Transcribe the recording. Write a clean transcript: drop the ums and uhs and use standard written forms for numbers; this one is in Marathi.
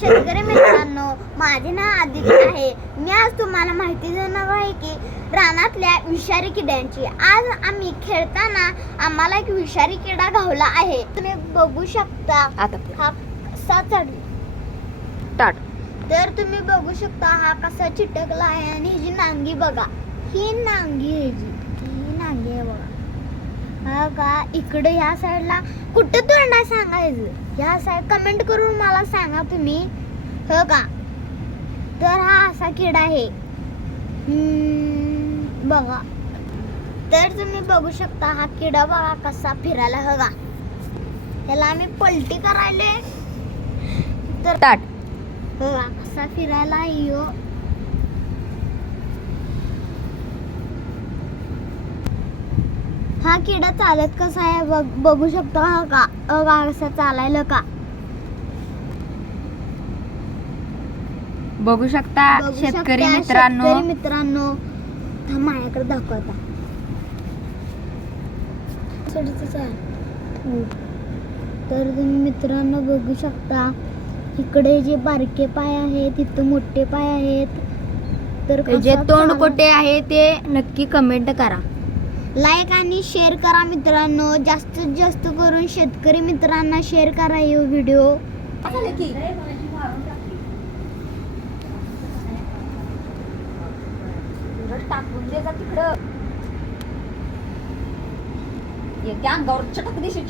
शेतकरी मित्रांनो, माझे नाव आदित्य आहे. मी आज तुम्हाला माहिती देणार आहे की रानातल्या विषारी किड्यांची. आज आम्ही खेळताना आम्हाला एक विषारी किडा घावला आहे. तुम्ही बघू शकता आता हा कसा चढला. स्टार्ट. तर तुम्ही बघू शकता हा कसा चिटकला आहे आणि ही नांगी बघा. ही नांगी आहे बघा. हा का इकडे ह्या साईडला कुठं तोंड आहे सांगायचं. ह्या साईड कमेंट करून मला सांगा तुम्ही. हो का, तर हा असा किडा आहे बघा. तर तुम्ही बघू शकता हा किडा बघा कसा फिरायला. हो का, त्याला आम्ही पलटी करायले तर स्टार्ट. हो का कसा फिरायला यो. हा किडा चालत कसा आहे बघू शकता. हा का कसा चालायला का बघू शकता बघू शेतकरी शकता. मित्रांनो. शेतकरी मित्रांनो, हा माझ्याकडे दाखवता. तर तुम्ही मित्रांनो बघू शकता इकडे जे बारके पाय आहेत तिथं मोठे पाय आहेत. तर जे कसा तोंड चालत- कोठे आहे ते नक्की कमेंट करा. लाईक आणि शेअर करा मित्रांनो. जास्तीत जास्त करून शेतकरी मित्रांना शेअर करा हे व्हिडिओ. टाकून दे जा तिकडं. अंगावर चटक दिशी